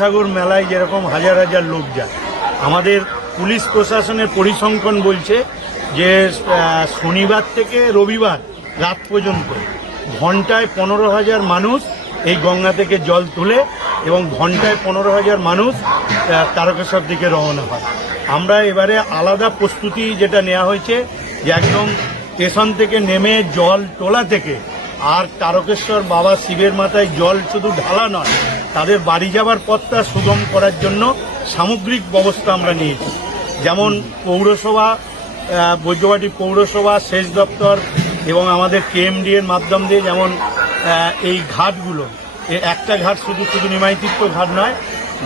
সাগর মেলায় যেরকম হাজার হাজার লোক যায়। আমাদের পুলিশ প্রশাসনের পরিসংখ্যান বলছে যে শনিবার থেকে রবিবার রাত পর্যন্ত ঘন্টায় পনেরো হাজার মানুষ এই গঙ্গা থেকে জল তুলে এবং ঘন্টায় পনেরো হাজার মানুষ তারকেশ্বর দিকে রওনা হয়। আমরা এবারে আলাদা প্রস্তুতি যেটা নেওয়া হয়েছে যে, একদম স্টেশন থেকে নেমে জল তোলা থেকে আর তারকেশ্বর বাবা শিবের মাথায় জল শুধু ঢালা নয় তাদের বাড়ি যাবার পথটা সুগম করার জন্য সামগ্রিক ব্যবস্থা আমরা নিয়েছি। যেমন পৌরসভা বৈদ্যবাটি পৌরসভা, সেচ দপ্তর এবং আমাদের কেএমডি এর মাধ্যম দিয়ে যেমন এই ঘাটগুলো একটা ঘাট শুধু শুধু নিমাইতীর্থ ঘাট নয়,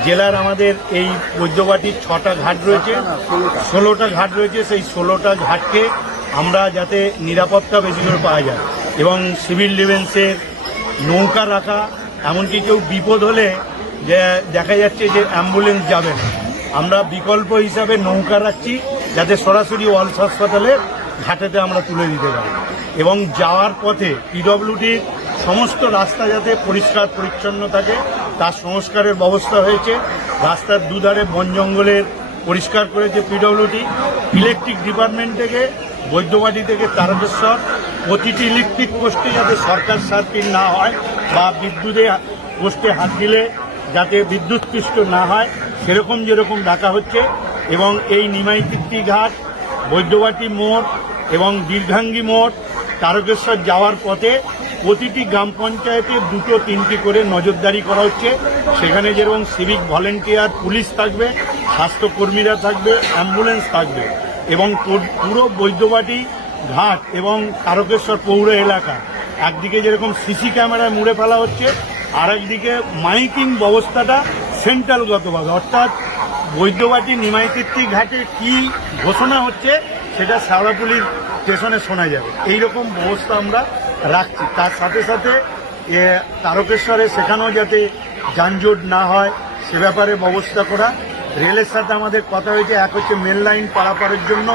জেলার আমাদের এই বৈদ্যবাটির ছটা ঘাট রয়েছে, ষোলোটা ঘাট রয়েছে, সেই ষোলোটা ঘাটকে আমরা যাতে নিরাপত্তা বেশি করে পাওয়া যায়। এবং সিভিল ডিফেন্সের নৌকা রাখা এমনকি কেউ বিপদ হলে যে দেখা যাচ্ছে যে অ্যাম্বুলেন্স যাবে না। আমরা বিকল্প হিসাবে নৌকা রাখছি যাতে সরাসরি ওয়ালস হাসপাতালে ঘাটেতে আমরা তুলে দিতে পারি। এবং যাওয়ার পথে পিডব্লিউডির সমস্ত রাস্তা যাতে পরিষ্কার পরিচ্ছন্ন থাকে, তার সংস্কারের ব্যবস্থা হয়েছে। রাস্তার দুধারে বন জঙ্গলের পরিষ্কার করেছে পিডব্লিউডি ইলেকট্রিক ডিপার্টমেন্ট থেকে বৈদ্যবাটি থেকে তারকেশ্বর, প্রতিটি ইলেকট্রিক পোস্টে যাতে সরকার সার্কিট না হয় বা বিদ্যুতে পোস্টে হাত দিলে যাতে বিদ্যুৎপৃষ্ট না হয়, সেরকম যেরকম ডাকা হচ্ছে এবং এই নিমাইতিত্তি ঘাট, বৈদ্যবাটি মোড় এবং দীর্ঘাঙ্গি মোড়, তারকেশ্বর যাওয়ার পথে প্রতিটি গ্রাম পঞ্চায়েতে দুটো তিনটি করে নজরদারি করা হচ্ছে। সেখানে যেরকম সিভিক ভলেন্টিয়ার পুলিশ থাকবে, স্বাস্থ্যকর্মীরা থাকবে অ্যাম্বুলেন্স থাকবে এবং পুরো বৈদ্যবাটি ঘাট এবং তারকেশ্বর পৌর এলাকা একদিকে যেরকম সিসি ক্যামেরায় মুড়ে ফেলা হচ্ছে আর একদিকে মাইকিং ব্যবস্থাটা সেন্ট্রালগতভাবে। অর্থাৎ বৈদ্যবাটি নিমাইতিত্তি ঘাটে কি ঘোষণা হচ্ছে, সেটা শাওড়াপুলির স্টেশনে শোনা যাবে। এই রকম ব্যবস্থা আমরা রাখছি। তার সাথে সাথে তারকেশ্বরে সেখানেও যাতে যানজট না হয়, সে ব্যাপারে ব্যবস্থা করা। রেলের সাথে আমাদের কথা হয়েছে, এক হচ্ছে মেন লাইন পারাপারের জন্য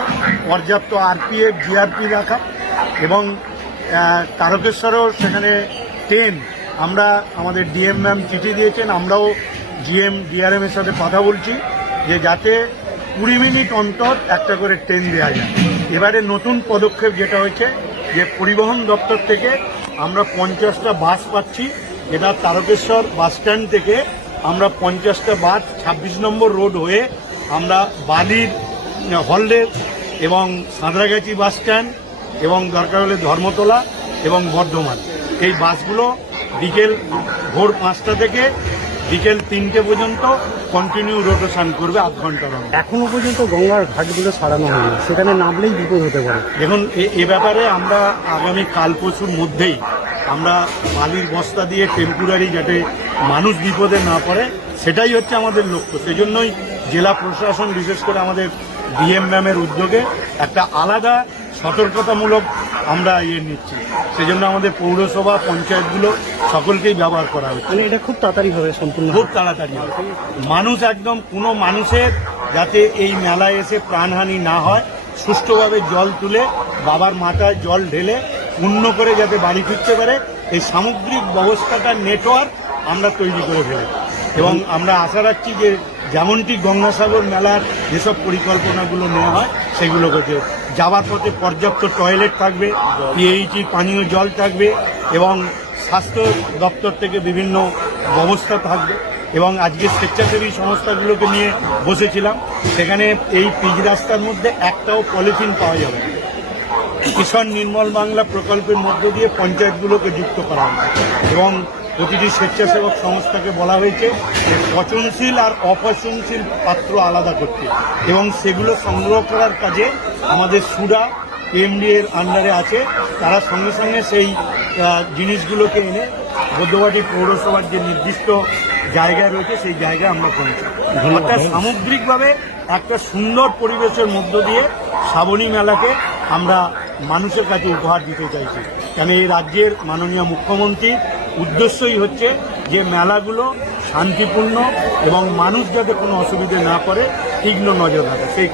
পর্যাপ্ত আরপিএফ, জিআরপি রাখা এবং তারকেশ্বরেও সেখানে ট্রেন আমরা আমাদের ডিএম ম্যাম চিঠি দিয়েছেন, আমরাও জিএম ডিআরএম এর সাথে কথা বলছি, যে যাতে কুড়ি মিনিট অন্তর একটা করে ট্রেন দেওয়া যায়। এবারে নতুন পদক্ষেপ যেটা হয়েছে, যে পরিবহন দপ্তর থেকে আমরা পঞ্চাশটা বাস পাচ্ছি এটা তারকেশ্বর বাস স্ট্যান্ড থেকে আমরা পঞ্চাশটা বাস ছাব্বিশ নম্বর রোড হয়ে আমরা বালির হলডের এবং সাঁতরাগাছি বাস স্ট্যান্ড এবং দরকার হলে ধর্মতলা এবং বর্ধমান। এই বাসগুলো বিকেল ভোর পাঁচটা থেকে বিকেল তিনটে পর্যন্ত কন্টিনিউ রোটেশন করবে আধ ঘণ্টার এখনও পর্যন্ত গঙ্গার ঘাটগুলো সারানো হয়নি। সেখানে নামলেই বিপদ হতে পারে। দেখুন এ- এ ব্যাপারে আমরা আগামী কাল পরশুর মধ্যেই আমরা বালির বস্তা দিয়ে টেম্পোরারি যাতে মানুষ বিপদে না পড়ে সেটাই হচ্ছে আমাদের লক্ষ্য। সেজন্যই জেলা প্রশাসন বিশেষ করে আমাদের ডিএম ম্যামের উদ্যোগে একটা আলাদা সতর্কতামূলক আমরা ইয়ে নিচ্ছি। সেই জন্য আমাদের পৌরসভা পঞ্চায়েতগুলো সকলকেই ব্যবহার করা হচ্ছে। মানে এটা খুব তাড়াতাড়ি হবে সম্পূর্ণ। খুব তাড়াতাড়ি হবে। মানুষ একদম কোনো মানুষের যাতে এই মেলায় এসে প্রাণহানি না হয় সুষ্ঠুভাবে জল তুলে বাবার মাথায় জল ঢেলে পূর্ণ করে যাতে বাড়ি ফিরতে পারে এই সামগ্রিক ব্যবস্থাটার নেটওয়ার্ক আমরা তৈরি করে ফেলি এবং আমরা আশা রাখছি যে যেমনটি গঙ্গাসাগর মেলার যেসব পরিকল্পনাগুলো নেওয়া হয় সেগুলো যাওয়ার পথে পর্যাপ্ত টয়লেট থাকবে পিএইচি পানীয় জল থাকবে এবং স্বাস্থ্য দপ্তর থেকে বিভিন্ন ব্যবস্থা থাকবে এবং আজকে স্বেচ্ছাসেবী সংস্থাগুলোকে নিয়ে বসেছিলাম সেখানে এই পিচ রাস্তার মধ্যে একটাও পলিথিন পাওয়া যাবে না। কিষাণ নির্মল বাংলা প্রকল্পের মধ্য দিয়ে পঞ্চায়েতগুলোকে যুক্ত করা হবে এবং প্রতিটি স্বেচ্ছাসেবক সংস্থাকে বলা হয়েছে যে পচনশীল আর অপচনশীল পাত্র আলাদা করতে। এবং সেগুলো সংগ্রহ করার কাজে আমাদের সুরা এমডি এর আন্ডারে আছে। তারা সঙ্গে সঙ্গে সেই জিনিসগুলোকে এনে বৌদ্ধবাটি পৌরসভার যে নির্দিষ্ট জায়গা রয়েছে সেই জায়গায় আমরা পৌঁছাই। অর্থাৎ সামগ্রিকভাবে একটা সুন্দর পরিবেশের মধ্য দিয়ে শ্রাবণী মেলাকে আমরা মানুষের কাছে উপহার দিতে চাইছি। কারণ এই রাজ্যের মাননীয় মুখ্যমন্ত্রীর উদ্দেশ্যই হচ্ছে যে মেলাগুলো শান্তিপূর্ণ এবং মানুষ যাতে কোনো অসুবিধে না পড়ে তীক্ষ্ণ নজর রাখে। সেই